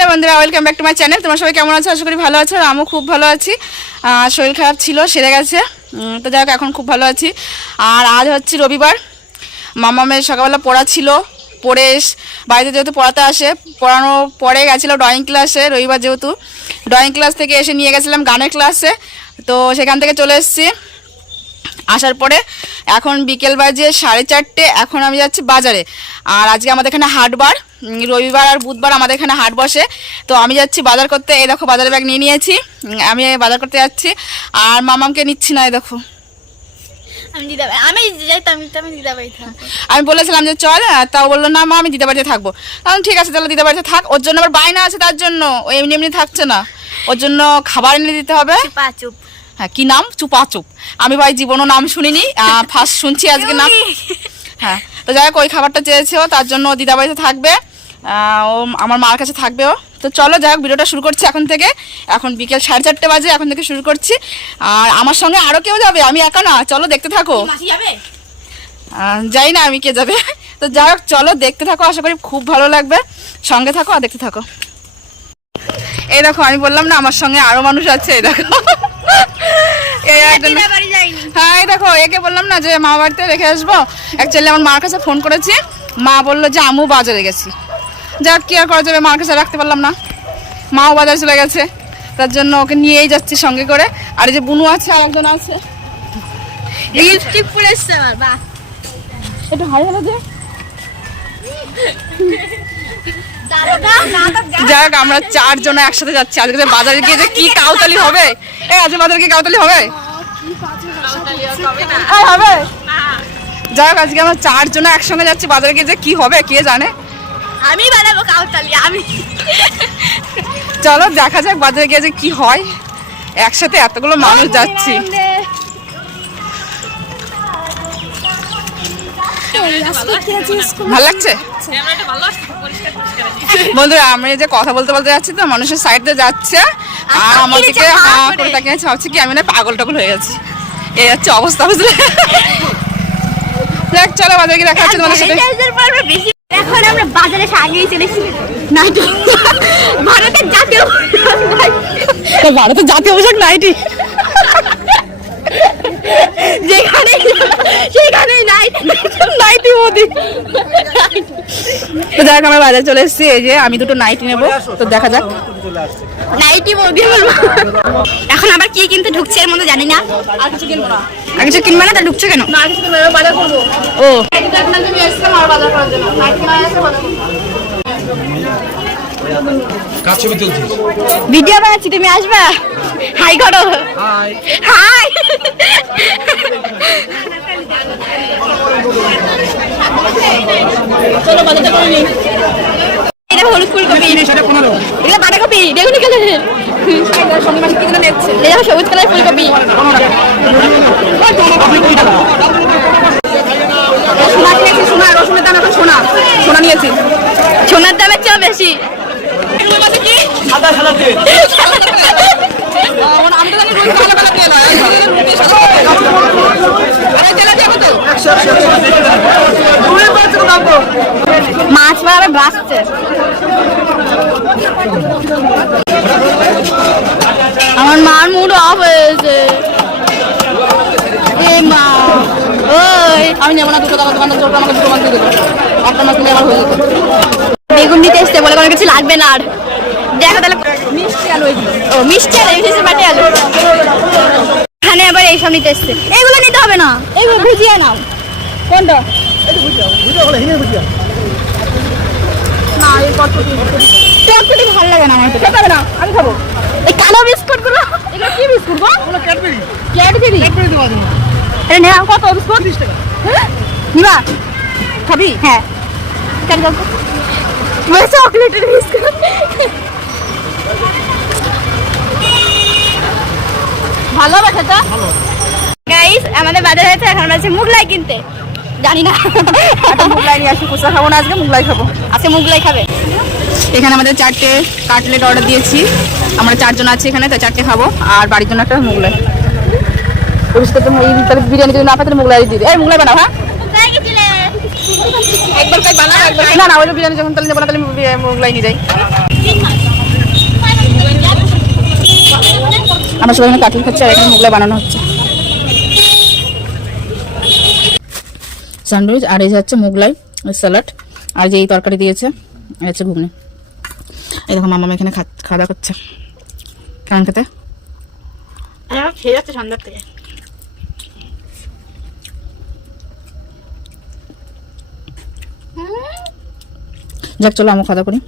Hello বন্ধুরা, welcome back to my channel. তোমরা সবাই কেমন আছো? আশা করি ভালো আছো। আমিও খুব ভালো আছি। শরীর খারাপ ছিল, সেরে গেছে। তো যাই হোক, এখন খুব ভালো আছি। আর আজ হচ্ছে রবিবার। মামামের সকালবেলা পড়া ছিল, পড়ে বাড়িতে যেহেতু পড়াতে আসে, পড়ানোর পরে গেছিলো ড্রয়িং ক্লাসে। রবিবার যেহেতু ড্রয়িং ক্লাস থেকে এসে নিয়ে গেছিলাম গানের ক্লাসে, তো সেখান থেকে চলে এসেছি। আসার পরে এখন বিকেল বাজে 4:30। এখন আমি যাচ্ছি বাজারে। আর আজকে আমাদের এখানে হাটবার, রবিবার আর বুধবার আমাদের এখানে হাট বসে। তো আমি যাচ্ছি বাজার করতে। এই দেখো বাজারের ব্যাগ নিয়ে নিয়েছি, আমি বাজার করতে যাচ্ছি। আর মামামকে নিচ্ছি না, এই দেখো। আমি বলেছিলাম যে চল, তাও বললো না মা, আমি দিদা বাড়িতে থাকবো। কারণ ঠিক আছে, তাহলে দিদা বাড়িতে থাক। ওর জন্য আবার বায়না আছে, তার জন্য ও এমনি এমনি থাকছে না। ওর জন্য খাবার এনে দিতে হবে। হ্যাঁ, কি নাম? চুপাচুপ। আমি ভাই জীবনও নাম শুনিনি, ফার্স্ট শুনছি আজকে নাম। হ্যাঁ, তো যাই হোক, ওই খাবারটা চেয়েছে ও, তার জন্য দিদা বাড়িতে থাকবে। ও আমার মার কাছে থাকবে ও। তো চলো যাই হোক, ভিডিওটা শুরু করছি এখন থেকে। এখন বিকেল 4:30 বাজে, এখন থেকে শুরু করছি। আর আমার সঙ্গে আরও কেউ যাবে, আমি একা না। চলো দেখতে থাকো। যাই না আমি কে যাবে। তো যাই হোক, চলো দেখতে থাকো, আশা করি খুব ভালো লাগবে। সঙ্গে থাকো আর দেখতে থাকো। এই দেখো, আমি বললাম না আমার সঙ্গে আরো মানুষ আছে। এই দেখো, হ্যাঁ এই দেখো, একে বললাম না যে মা বাড়িতে রেখে আসবো। অ্যাকচুয়ালি আমার মার কাছে ফোন করেছি, মা বললো যে আমু বাজারে গেছি। যাক, কি আর করা যাবে, মার কাছে রাখতে পারলাম না। মাও বাজারে চলে গেছে, তার জন্য ওকে নিয়েই যাচ্ছি সঙ্গে করে। আর এই যে বুনু আছে, আর একজন আছে। একটু হাই হলো যে। যাক, আমরা 4 জন একসাথে যাচ্ছি। আজকে বাজারে গিয়ে যে কি কাউতালি হবে। আজকে বাজারে গিয়ে কাউতালি হবে। যাক, আজকে আমরা 4 জন একসঙ্গে যাচ্ছি বাজারে গিয়ে যে কি হবে কে জানে। আমি বানাবো কাউতালি, আমি। চলো দেখা যাক বাজারে গিয়ে যে কি হয়। একসাথে এতগুলো মানুষ যাচ্ছি। ভালো লাগছে বন্ধুরা। আমি যে কথা বলতে বলতে যাচ্ছি, তো মানুষের সাইড দিয়ে যাচ্ছে আর আমার দিকে হাঁ করে তাকিয়ে ভাবছি কি আমি না পাগল টাগল হয়ে গেছি। এই হচ্ছে অবস্থা, বুঝলে। দেখ, চলো বাজারে গিয়ে দেখা হচ্ছে তোমাদের সাথে। এখন আমরা বাজারে আগেই চলেছি। নাইটি, ভারতের জাতীয় ভারতের জাতীয় পোশাক নাইটি। যেখানে সেখানেই নাইটি মোদি। তো যাক, আমরা বাজারে চলে এসেছি। এই যে আমি দুটো নাইটি নেবো, তো দেখা যাক। নাইটি মোদি বলবো। এখন আবার কি কিনতে ঢুকছে এর মধ্যে জানি না। আর কিছু কিনবো না। আর কিছু কিনবে না, তা ঢুকছে কেন? না, কিছু কিনবো না, বাজার করবো। ও আমি এসেছিলাম আর বাজার করার জন্য। নাইটি না এসে বাজার করবো। কাজ ছবি তুলছিস? ভিডিও বানাচ্ছি, তুমি আসবে? হাই করো। High high. চলো বাজারটা করে নিই। এটা হলুদ ফুলকপি, সেটা 15। এটা বাঁধাকপি, বেগুনি কালারের। সঙ্গে মাসে কি যেন নিচ্ছে। এটা সবুজ কালার ফুলকপি। সোনা নিয়েছি, সোনা। রসুনের দাম এখন সোনা। সোনা নিয়েছি। সোনার দামের চেয়ে বেশি। আদা সালাদ দে। আমি তো জানি রোজ ভালো ভালো তেল হয়। মাছ মারা বাঁচছে। আমার মার মুড অফ হয়েছে। এই মা, ওই আমি নেবো না। 2 টাকা দোকানদার চলবে, আমাকে 2 মাছ দিয়ে দেবো। একটা মাছ নিলে আমার হয়ে যেত। বেগুন নিতে এসছে, বলে কোনো কিছু লাগবে না। আর দেখো তাহলে মিষ্টি আলু এগুলো। ও মিষ্টি আলু, মিষ্টি বাটি আলু। এখানে আবার এইসব নিতে এসছে। এগুলো নিতে হবে না, এগুলো ভুজিয়া নাও। কোনটা? বুঝা বলে হিনে বুঝা। না, এই কটকটি। চটপটি ভালো লাগে না আমার। খেতে হবে না, আমি খাবো। এই কালো বিস্কুট গুলো, এগুলো কি বিস্কুট গো? ওগুলো ক্যাডবেরি। ক্যাডবেরি। ক্যাডবেরি দেওয়া দিন। এটা নেওয়া কত বিস্কুট? 30 টাকা। হ্যাঁ নিবা? খাবি? হ্যাঁ। কেন কত? মানে চকলেটের বিস্কুট। ভালো হবে খেতে? গাইস, আমাদের বাজার হয়েছে, এখন আছে মুগলাই কিনতে। জানি না। একটা মুগলাই নিয়ে আসি। কুচা খাবো না আজকে, মুগলাই খাবো। আজকে মুগলাই খাবে। এখানে আমাদের 4টে কাটলেট অর্ডার দিয়েছি। আমরা 4 জন আছি এখানে, তাই 4টে খাবো। আর বাড়ির জন্য একটা মুগলাই। তাহলে বিরিয়ানি যদি না পাই তাহলে মুগলাই দিয়ে দিই। এই মুগলাই বানাও। হ্যাঁ, একবার কই বানাও, একবার না না, ওই বিরিয়ানি যখন তাহলে নেবো না, তাহলে মুগলাই নিয়ে যাই। আমরা সবাই এখানে কাটলেট খাচ্ছি আর এখানে মোগলাই বানানো হচ্ছে স্যান্ডউইচ। আর এই যে হচ্ছে মোগলাই স্যালাড আর যে এই তরকারি দিয়েছে আর হচ্ছে ঘুগনি। এই দেখো মামা এখানে খাওয়া দাওয়া করছে। কেমন খেতে? খেয়ে যাচ্ছে সন্ধ্যার থেকে। যাক চলো আমরা খাওয়া দাওয়া করি।